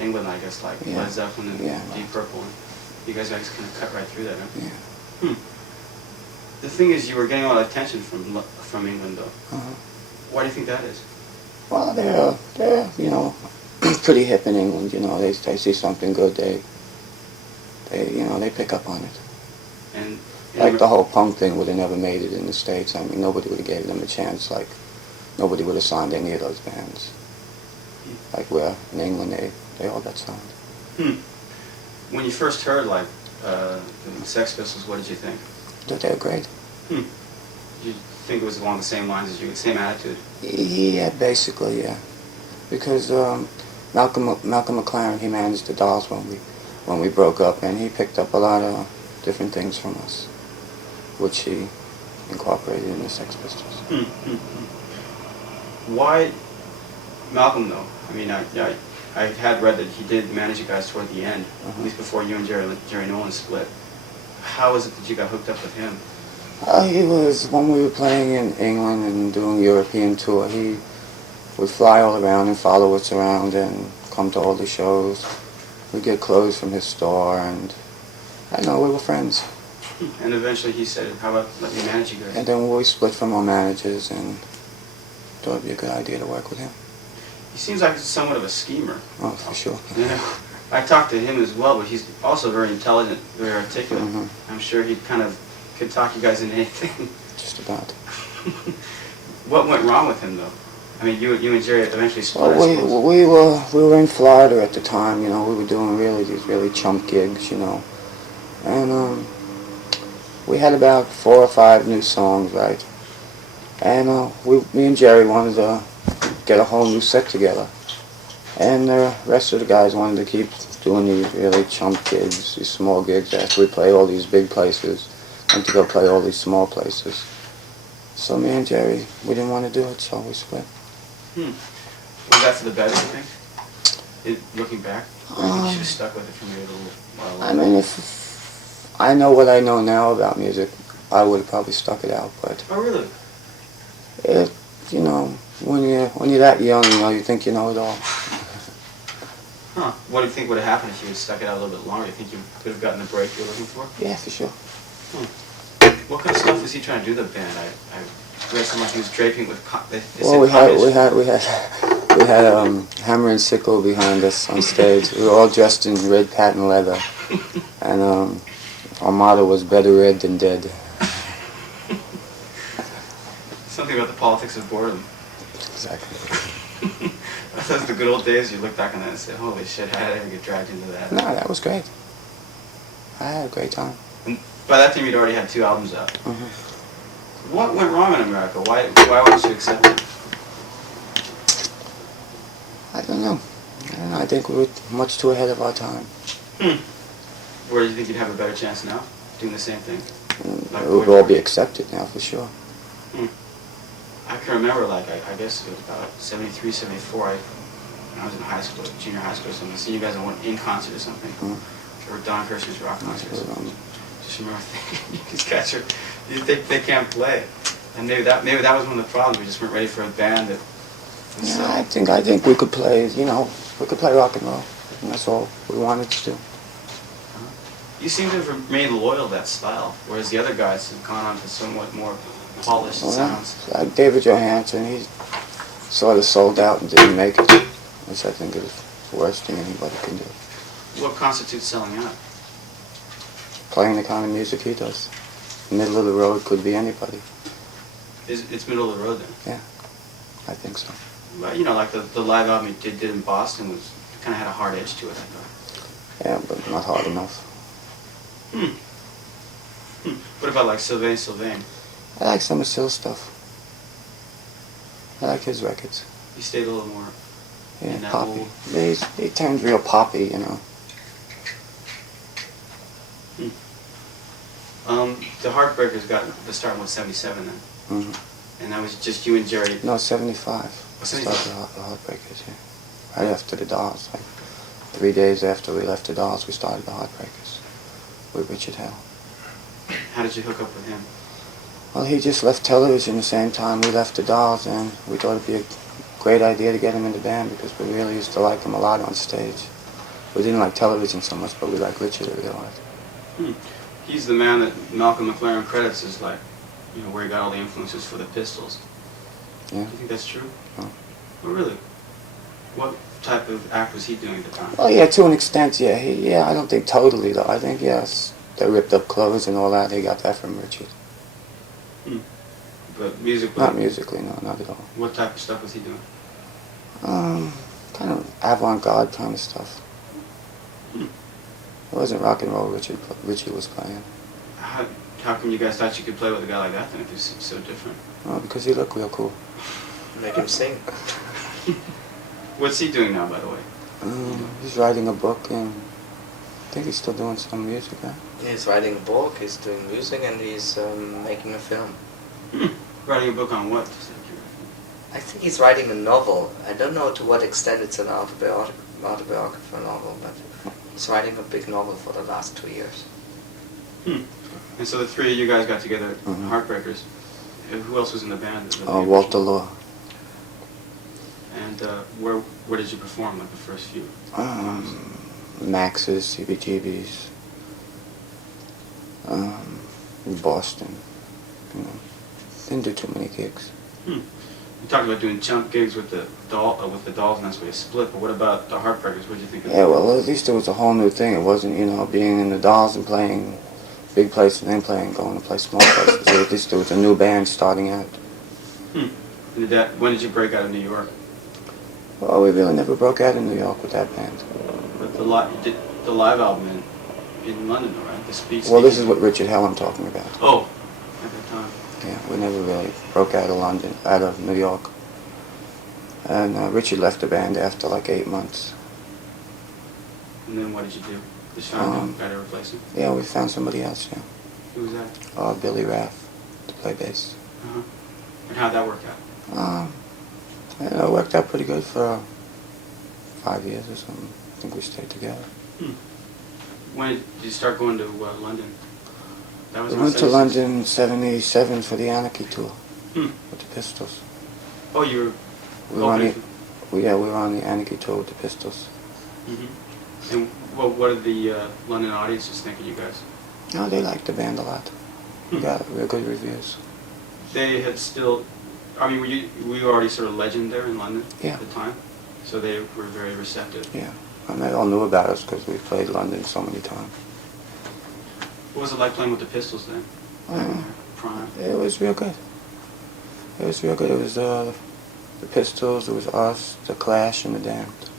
England, I guess, like Yeah. Led Zeppelin and Yeah. Deep Purple. You guys kind of cut right through that, huh? Yeah. The thing is, you were getting a lot of attention from England, though. Uh-huh. Why do you think that is? Well, they're you know, pretty hip in England. You know, they see something good, they they pick up on it. And Like the whole punk thing would have never made it in the States. I mean, nobody would have gave them a chance. Like, nobody would have signed any of those bands. Like where in England they all got signed. When you first heard like the Sex Pistols, what did you think? But they're great. Did you think it was along the same lines as you, same attitude? Yeah, basically, yeah. Because Malcolm McLaren, he managed the Dolls when we broke up, and he picked up a lot of different things from us, which he incorporated in the Sex Pistols. Why Malcolm, though? I mean, I had read that he did manage you guys toward the end, at least before you and Jerry Nolan split. How was it that you got hooked up with him? He was, when we were playing in England and doing European tour, he would fly all around and follow us around and come to all the shows. We'd get clothes from his store, and I don't know, we were friends. And eventually he said, how about let me manage you guys? And then we split from our managers and thought it'd be a good idea to work with him. He seems like somewhat of a schemer. Oh, for sure. Yeah. I talked to him as well, but he's also very intelligent, very articulate. I'm sure he could talk you guys into anything. Just about. What went wrong with him, though? I mean, you and Jerry eventually split. Well, we were in Florida at the time. You know, we were doing these really chump gigs. You know, and we had about 4 or 5 new songs, right? And me and Jerry wanted to get a whole new set together. And the rest of the guys wanted to keep doing these really chump gigs, these small gigs, after we play all these big places, and to go play all these small places. So me and Jerry, we didn't want to do it, so we split. Was that for the better, you think? Looking back? Or you think you should have stuck with it for maybe a little while longer? I mean, if I know what I know now about music, I would have probably stuck it out, but... Oh, really? You know, when you're that young, you know, you think you know it all. Huh. What do you think would have happened if you had stuck it out a little bit longer? Do you think you could have gotten the break you were looking for? Yeah, for sure. What kind of stuff was he trying to do to the band? I read something like he was draping with... Well, we had hammer and sickle behind us on stage. We were all dressed in red patent leather, and our motto was "Better red than dead." Something about the politics of boredom. Exactly. Those are the good old days. You look back on that and say, "Holy shit, how did I ever get dragged into that?" No, that was great. I had a great time. And by that time, you'd already had 2 albums out. What went wrong in America? Why weren't you accepted? I don't know. I think we were much too ahead of our time. Where do you think you'd have a better chance now, doing the same thing? Like we would all be accepted now, for sure. I can remember, like, I guess it was about 73, 74, when I was in high school, junior high school or something, seeing you guys in concert or something, or Don Kirshner's rock concert or something. Just remember thinking, these guys they can't play. And maybe that was one of the problems, we just weren't ready for a band that... Yeah, I think we could play, you know, we could play rock and roll, and that's all we wanted to do. You seem to have remained loyal to that style, whereas the other guys have gone on to somewhat more polished sounds. Like David Johansen, he sort of sold out and didn't make it, which I think is the worst thing anybody can do. What constitutes selling out? Playing the kind of music he does. Middle of the road could be anybody. It's middle of the road then? Yeah, I think so. But, you know, like the live album you did in Boston kind of had a hard edge to it, I thought. Yeah, but not hard enough. What about like Sylvain? I like some of Syl's stuff. I like his records. He stayed a little more in that poppy. mold. He turned real poppy, you know. The Heartbreakers got the start in 77 then? And that was just you and Jerry? No, 75. Oh, 75. Started the Heartbreakers, yeah. Right after the Dolls. Like 3 days after we left the Dolls, we started the Heartbreakers with Richard Hell. How did you hook up with him? Well, he just left television the same time we left the Dolls, and we thought it'd be a great idea to get him in the band because we really used to like him a lot on stage. We didn't like television so much, but we liked Richard, I realized. He's the man that Malcolm McLaren credits as like, you know, where he got all the influences for the Pistols. Yeah. Do you think that's true? No. Oh, really? What type of act was he doing at the time? Well, yeah, to an extent, yeah. I don't think totally, though. I think, yes, they ripped up clothes and all that. They got that from Richard. But musically? Not musically, no, not at all. What type of stuff was he doing? Kind of avant-garde kind of stuff. It wasn't rock and roll Richard was playing. How come you guys thought you could play with a guy like that then if he's so different? Oh, because he looked real cool. Make him sing. What's he doing now, by the way? He's writing a book, and I think he's still doing some music, right? He's writing a book, he's doing music, and he's making a film. Writing a book on what? I think he's writing a novel. I don't know to what extent it's an autobiographical novel, but he's writing a big novel for the last 2 years. And so the three of you guys got together at Heartbreakers. Who else was in the band? Walter Law. And where did you perform, like the first few? Max's, CBGB's, Boston. You know, didn't do too many gigs. You talked about doing chunk gigs with the Dolls, and that's where you split. But what about the Heartbreakers? What did you think of that? Yeah, well, at least it was a whole new thing. It wasn't, you know, being in the Dolls and playing big places and then going to play small places. So at least there was a new band starting out. When did you break out of New York? Well, we really never broke out in New York with that band. But you did the live album in London, though, right? The speech. Well, this is what Richard Hell I'm talking about. Oh, at that time. Yeah, we never really broke out of New York. And Richard left the band after like 8 months. And then what did you do? Just found a guy to replace him? Yeah, we found somebody else, yeah. Who was that? Billy Raff, to play bass. And how'd that work out? It worked out pretty good for 5 years or something. I think we stayed together. When did you start going to London? That was We went to London in '77 for the Anarchy tour with the Pistols. Oh, you we were on the Anarchy tour with the Pistols. And what did the London audiences think of you guys? No, they liked the band a lot. We got real good reviews. They had still, I mean, were you already sort of legend there in London at the time? So they were very receptive. Yeah, and they all knew about us because we played London so many times. What was it like playing with the Pistols then? Prime. It was real good. It was real good. It was the Pistols, it was us, the Clash, and the Damned.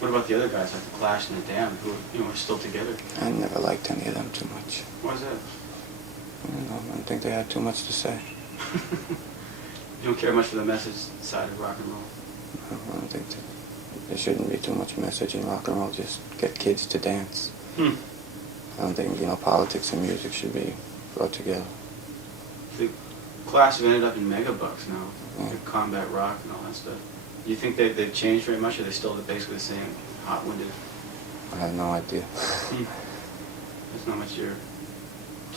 What about the other guys, like the Clash and the Damned, who were still together? I never liked any of them too much. Why is that? I don't think they had too much to say. You don't care much for the message side of rock and roll? I don't think there shouldn't be too much message in rock and roll. Just get kids to dance. I don't think, politics and music should be brought together. The Clash have ended up in megabucks now, like combat rock and all that stuff. Do you think they've changed very much, or are they still basically the same hot-winded? I have no idea. There's not much here.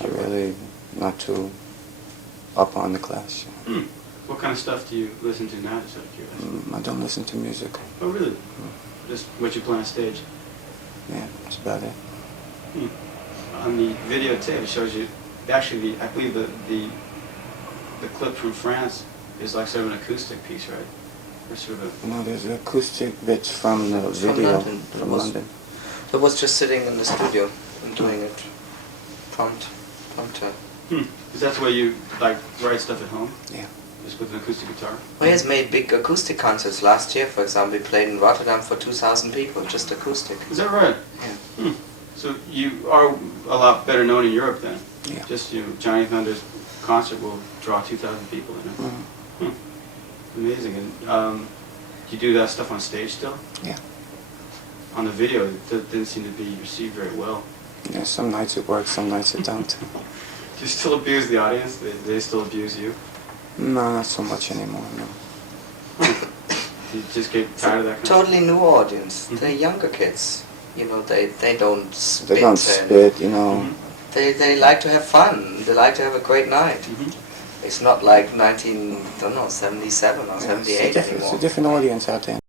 I'm really not too up on the Clash. What kind of stuff do you listen to now, just out of curiosity? I don't listen to music. Oh, really? Just what you play on stage? Yeah, that's about it. On the videotape, it shows you, actually, I believe the clip from France is like sort of an acoustic piece, right? Or sort of No, there's acoustic bits from the video from London. I was just sitting in the studio and doing it prompt. Is that the way you write stuff at home? Yeah. Just with an acoustic guitar? Well, he has made big acoustic concerts. Last year, for example, he played in Rotterdam for 2,000 people, just acoustic. Is that right? Yeah. So you are a lot better known in Europe then? Yeah. Just Johnny Thunder's concert will draw 2,000 people in it. Amazing. And you do that stuff on stage still? Yeah. On the video, it didn't seem to be received very well. Yeah, some nights it works, some nights it don't. Do you still abuse the audience? They still abuse you? No, not so much anymore, no. You just get tired of that kind of Totally new audience. They're younger kids. They don't spit. They don't spit, They like to have fun. They like to have a great night. It's not like 77 or 78 anymore. It's a different audience out there.